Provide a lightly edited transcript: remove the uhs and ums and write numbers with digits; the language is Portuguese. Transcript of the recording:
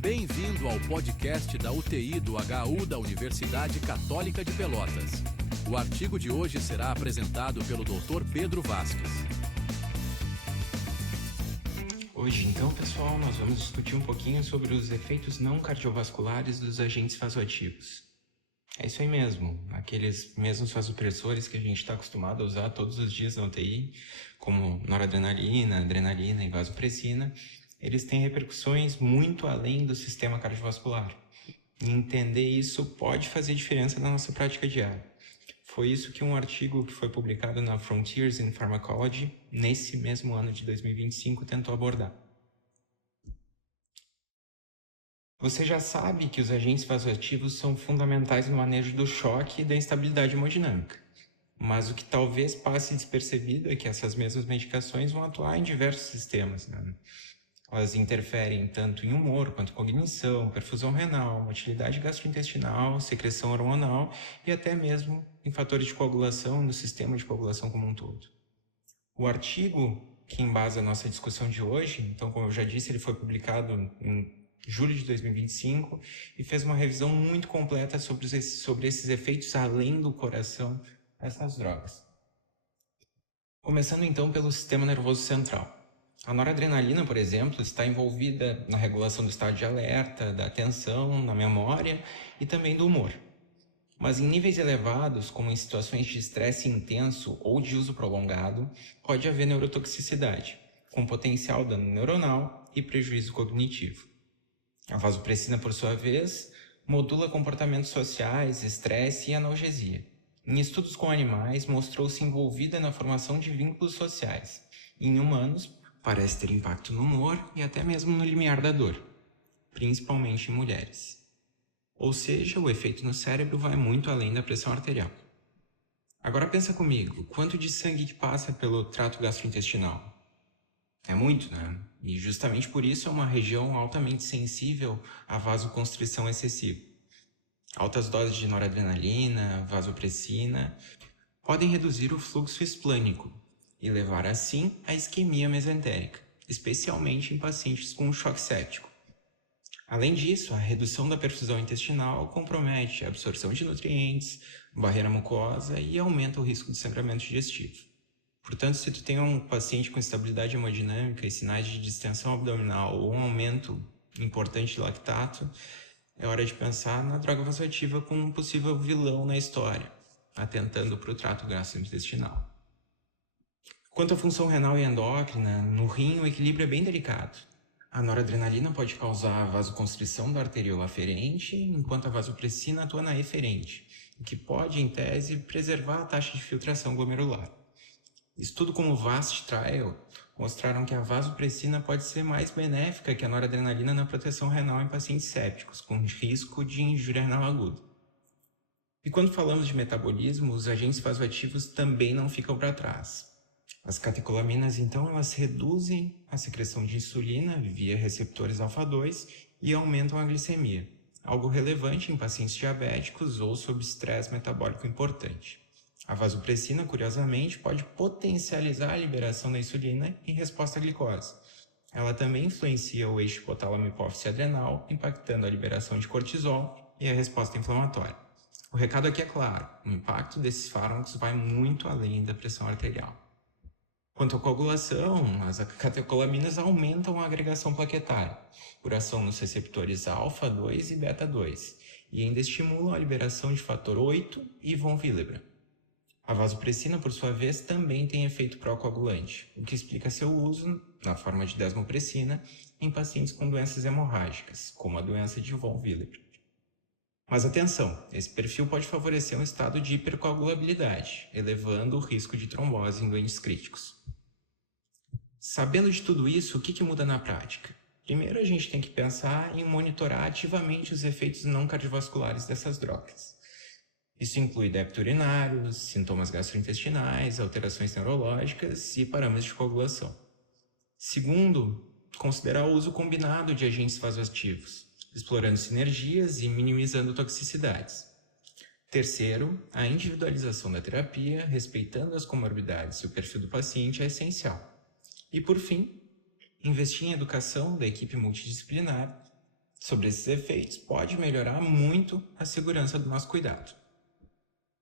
Bem-vindo ao podcast da UTI do HU da Universidade Católica de Pelotas. O artigo de hoje será apresentado pelo Dr. Pedro Vasques. Hoje, então, pessoal, nós vamos discutir um pouquinho sobre os efeitos não cardiovasculares dos agentes vasoativos. É isso aí mesmo, aqueles mesmos vasopressores que a gente está acostumado a usar todos os dias na UTI, como noradrenalina, adrenalina e vasopressina, eles têm repercussões muito além do sistema cardiovascular. E entender isso pode fazer diferença na nossa prática diária. Foi isso que um artigo que foi publicado na Frontiers in Pharmacology, nesse mesmo ano de 2025, tentou abordar. Você já sabe que os agentes vasoativos são fundamentais no manejo do choque e da instabilidade hemodinâmica. Mas o que talvez passe despercebido é que essas mesmas medicações vão atuar em diversos sistemas, né? Elas interferem tanto em humor quanto cognição, perfusão renal, motilidade gastrointestinal, secreção hormonal e até mesmo em fatores de coagulação no sistema de coagulação como um todo. O artigo que embasa a nossa discussão de hoje, então, como eu já disse, ele foi publicado em julho de 2025 e fez uma revisão muito completa sobre esses efeitos além do coração dessas drogas. Começando então pelo sistema nervoso central. A noradrenalina, por exemplo, está envolvida na regulação do estado de alerta, da atenção, na memória e também do humor. Mas em níveis elevados, como em situações de estresse intenso ou de uso prolongado, pode haver neurotoxicidade, com potencial dano neuronal e prejuízo cognitivo. A vasopressina, por sua vez, modula comportamentos sociais, estresse e analgesia. Em estudos com animais, mostrou-se envolvida na formação de vínculos sociais. Em humanos, parece ter impacto no humor e até mesmo no limiar da dor, principalmente em mulheres. Ou seja, o efeito no cérebro vai muito além da pressão arterial. Agora pensa comigo, quanto de sangue que passa pelo trato gastrointestinal? É muito, né? E justamente por isso é uma região altamente sensível à vasoconstrição excessiva. Altas doses de noradrenalina, vasopressina, podem reduzir o fluxo esplânico e levar assim à isquemia mesentérica, especialmente em pacientes com choque séptico. Além disso, a redução da perfusão intestinal compromete a absorção de nutrientes, barreira mucosa e aumenta o risco de sangramento digestivo. Portanto, se tu tem um paciente com instabilidade hemodinâmica e sinais de distensão abdominal ou um aumento importante de lactato, é hora de pensar na droga vasoativa como um possível vilão na história, atentando para o trato gastrointestinal. Quanto à função renal e endócrina, no rim o equilíbrio é bem delicado. A noradrenalina pode causar vasoconstrição da arteríola aferente, enquanto a vasopressina atua na eferente, o que pode, em tese, preservar a taxa de filtração glomerular. Estudos como o VAST Trial mostraram que a vasopressina pode ser mais benéfica que a noradrenalina na proteção renal em pacientes sépticos, com risco de injúria renal aguda. E quando falamos de metabolismo, os agentes vasoativos também não ficam para trás. As catecolaminas, então, elas reduzem a secreção de insulina via receptores alfa-2 e aumentam a glicemia, algo relevante em pacientes diabéticos ou sob estresse metabólico importante. A vasopressina, curiosamente, pode potencializar a liberação da insulina em resposta à glicose. Ela também influencia o eixo hipotálamo-hipófise adrenal, impactando a liberação de cortisol e a resposta inflamatória. O recado aqui é claro, o impacto desses fármacos vai muito além da pressão arterial. Quanto à coagulação, as catecolaminas aumentam a agregação plaquetária, por ação nos receptores alfa-2 e beta-2, e ainda estimulam a liberação de fator 8 e von Willebrand. A vasopressina, por sua vez, também tem efeito pró-coagulante, o que explica seu uso, na forma de desmopressina, em pacientes com doenças hemorrágicas, como a doença de von Willebrand. Mas atenção, esse perfil pode favorecer um estado de hipercoagulabilidade, elevando o risco de trombose em doentes críticos. Sabendo de tudo isso, o que muda na prática? Primeiro, a gente tem que pensar em monitorar ativamente os efeitos não cardiovasculares dessas drogas. Isso inclui débito urinário, sintomas gastrointestinais, alterações neurológicas e parâmetros de coagulação. Segundo, considerar o uso combinado de agentes vasoativos, explorando sinergias e minimizando toxicidades. Terceiro, a individualização da terapia, respeitando as comorbidades e o perfil do paciente, é essencial. E por fim, investir em educação da equipe multidisciplinar sobre esses efeitos pode melhorar muito a segurança do nosso cuidado.